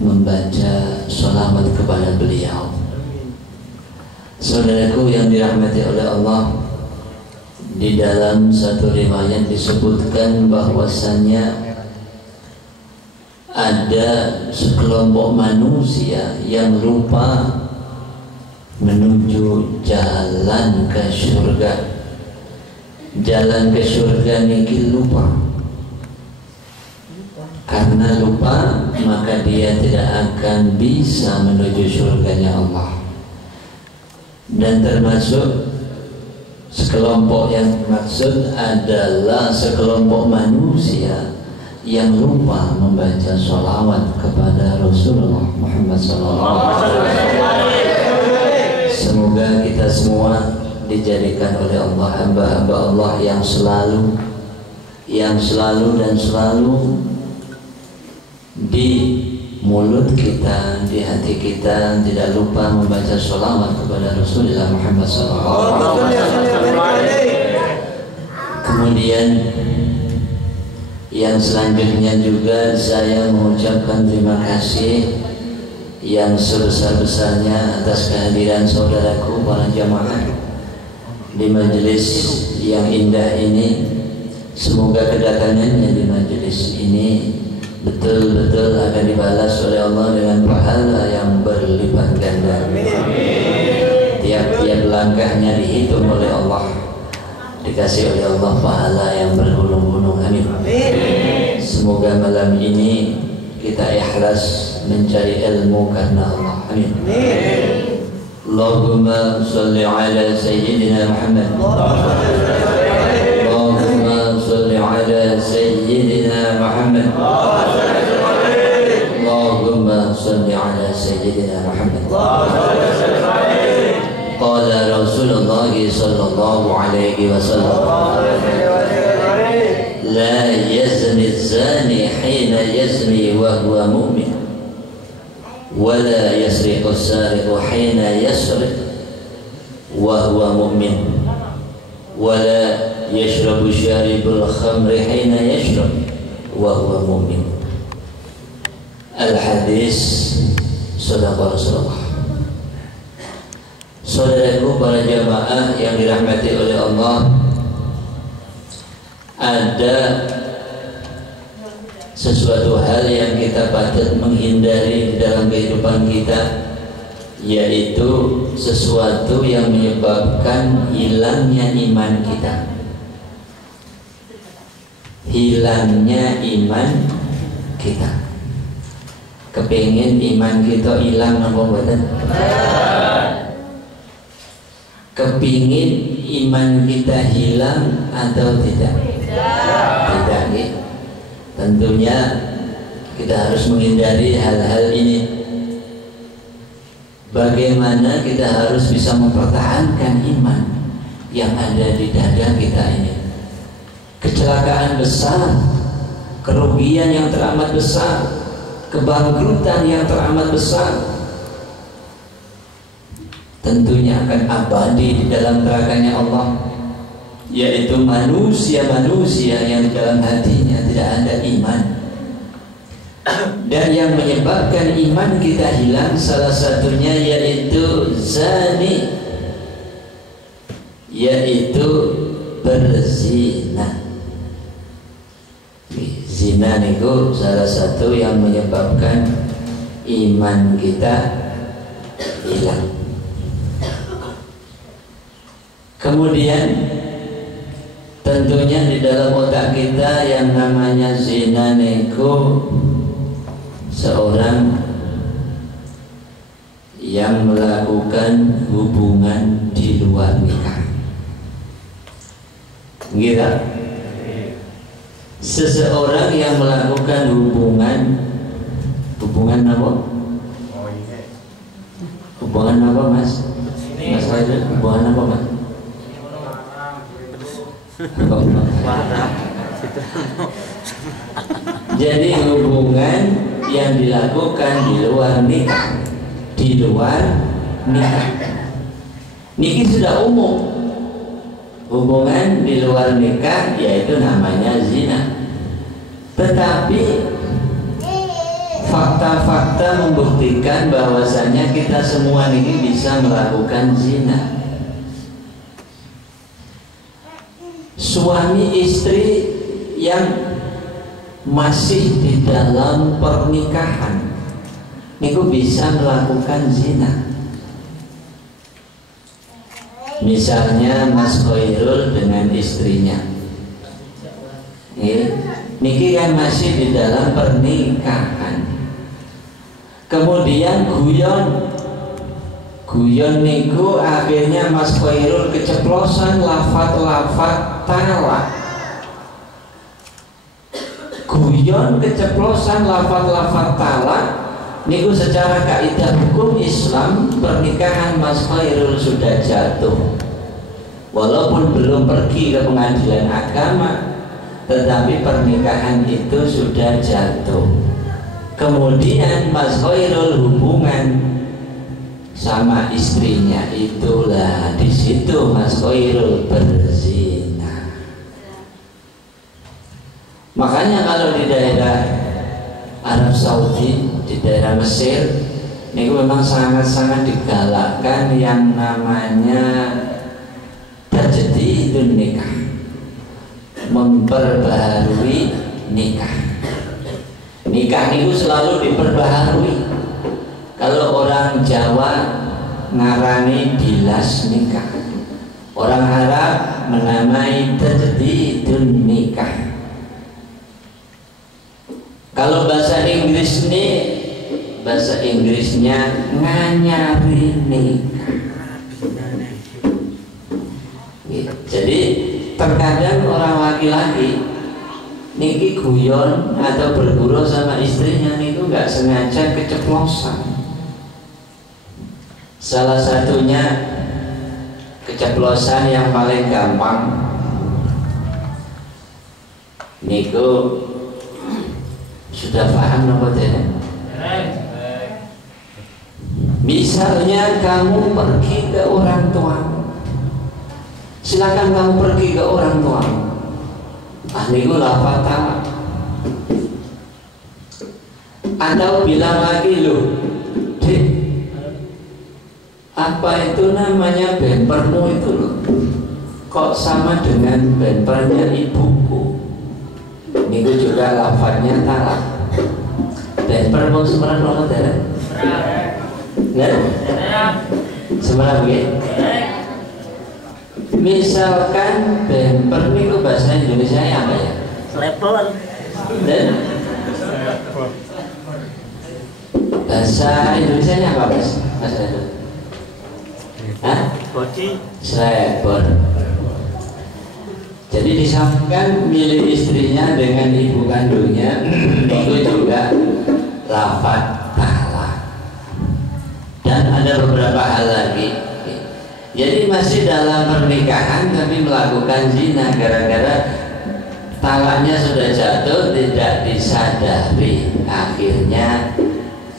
membaca sholawat kepada beliau. Saudaraku yang dirahmati oleh Allah, di dalam satu riwayat disebutkan bahwasannya ada sekelompok manusia yang lupa menuju jalan ke surga. Jalan ke surga niki lupa. Karena lupa, maka dia tidak akan bisa menuju surganya Allah. Dan termasuk sekelompok yang dimaksud adalah sekelompok manusia yang lupa membaca sholawat kepada Rasulullah Muhammad SAW. Semoga kita semua dijadikan oleh Allah hamba-hamba Allah yang selalu dan selalu di mulut kita, di hati kita tidak lupa membaca sholawat kepada Rasulullah Muhammad SAW. Kemudian yang selanjutnya juga saya mengucapkan terima kasih yang sebesar-besarnya atas kehadiran saudaraku para jamaah di majelis yang indah ini. Semoga kedatangannya di majelis ini betul-betul akan dibalas oleh Allah dengan pahala yang berlipat ganda. Tiap-tiap langkahnya dihitung oleh Allah, dikasih oleh Allah pahala yang bergunung-gunung. Amin. Semoga malam ini kita ikhlas mencari ilmu karena Allah. Amin. Allahumma salli ala sayyidina Muhammad. Allahumma salli ala sayyidina Muhammad. Allahumma salli ala sayyidina Muhammad. Qala Rasulullah sallallahu alaihi wasallam, la yazni az-zani hina yazni wa huwa mu'min, wa la yasriqu as-sariqu hina yasriq wa huwa mu'min, wa la yashrabu sharibul khamri hina yashrab wa huwa mu'min. Al-hadis Shadaqa Rasulullah. Saudaraku para jamaah yang dirahmati oleh Allah, ada sesuatu hal yang kita patut menghindari dalam kehidupan kita, yaitu sesuatu yang menyebabkan hilangnya iman kita. Hilangnya iman kita. Kepingin iman kita hilang apa mboten? Kepingin iman kita hilang atau tidak? Tidak, gitu. Tentunya kita harus menghindari hal-hal ini. Bagaimana kita harus bisa mempertahankan iman yang ada di dada kita ini? Kecelakaan besar, kerugian yang teramat besar, kebangkrutan yang teramat besar, tentunya akan abadi di dalam nerakanya Allah, yaitu manusia-manusia yang di dalam hatinya tidak ada iman. Dan yang menyebabkan iman kita hilang salah satunya yaitu zani, yaitu berzina. Zina itu salah satu yang menyebabkan iman kita hilang. Kemudian tentunya di dalam otak kita yang namanya zina niku seorang yang melakukan hubungan di luar nikah. Gitu. Seseorang yang melakukan hubungan apa? Hubungan apa, Mas? Mas Raja, hubungan apa, Mas? Jadi hubungan yang dilakukan di luar nikah, niki sudah umum. Hubungan di luar nikah yaitu namanya zina. Tetapi fakta fakta-fakta membuktikan bahwasanya kita semua ini bisa melakukan zina. Suami istri yang masih di dalam pernikahan itu bisa melakukan zina. Misalnya Mas Khairul dengan istrinya, niki kan masih di dalam pernikahan. Kemudian guyon niku akhirnya Mas Khairul keceplosan lafaz-lafaz talak. Guyon keceplosan lafaz-lafaz talak niku secara kaidah hukum Islam pernikahan Mas Khairul sudah jatuh. Walaupun belum pergi ke pengadilan agama, tetapi pernikahan itu sudah jatuh. Kemudian Mas Khairul hubungan sama istrinya, itulah di situ Mas Khairul berzina. Makanya kalau di daerah Arab Saudi, di daerah Mesir, ini memang sangat-sangat digalakkan yang namanya tajdidun nikah, memperbaharui nikah. Nikah itu selalu diperbaharui. Kalau orang Jawa ngarani bilas nikah, orang Arab menamai tajdidun nikah. Kalau bahasa Inggris ini, bahasa Inggrisnya nganyari nikah. Jadi terkadang orang laki-laki niki guyon atau bergurau sama istrinya niku nggak sengaja keceplosan. Salah satunya keceplosan yang paling gampang niku sudah paham nopo tidak? Misalnya kamu pergi ke orang tua, silakan kamu pergi ke orang tua. Niku lafaz talak. Atau bilang lagi, loh, Dek, apa itu namanya bempermu itu loh, kok sama dengan bempernya ibuku? Niku juga lafaznya talak. Bempermu semerang loh darah. Semerang gitu. Misalkan bemper niku bahasa Indonesia apa ya? Lepon. Dan bahasa Indonesia apa mas? Bahasa Indonesia? Hah? Boci. Slepon. Jadi disamakan milik istrinya dengan ibu kandungnya itu juga lafaz talak. Dan ada beberapa hal lagi. Jadi masih dalam pernikahan tapi melakukan zina gara-gara talaknya sudah jatuh, tidak disadari, akhirnya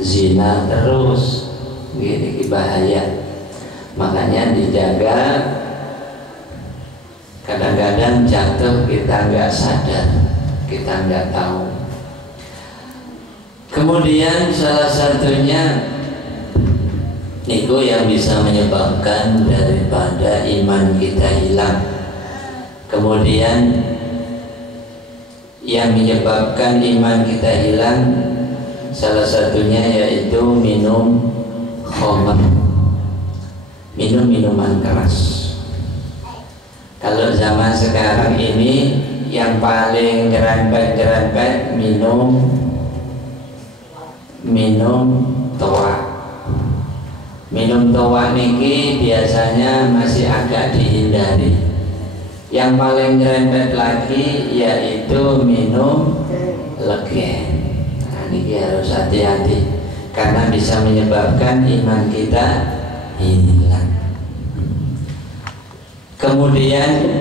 zina terus. Ini bahaya. Makanya dijaga. Kadang-kadang jatuh kita nggak sadar, kita nggak tahu. Kemudian salah satunya niku yang bisa menyebabkan daripada iman kita hilang. Kemudian yang menyebabkan iman kita hilang salah satunya yaitu minum khamr, minum minuman keras. Kalau zaman sekarang ini yang paling nyerempet minum toa. Minum toa niki biasanya masih agak dihindari. Yang paling nyerempet lagi yaitu minum legen. Nah, niki harus hati-hati karena bisa menyebabkan iman kita hilang. Kemudian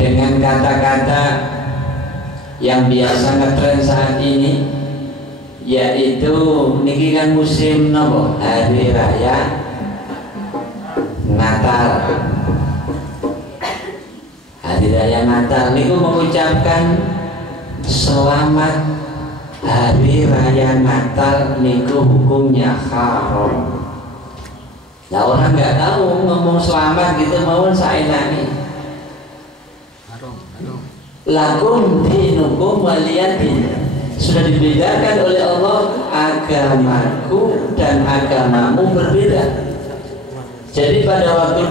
dengan kata-kata yang biasa ngetren saat ini, yaitu niki kan musim nopo hari raya Natal. Hari raya Natal niku mengucapkan selamat hari raya Natal niku hukumnya haram. Nah orang nggak tahu ngomong selamat gitu mau saenake. Lakum dinukum waliyadin. Sudah dibedakan oleh Allah, agamaku dan agamamu berbeda. Jadi pada waktu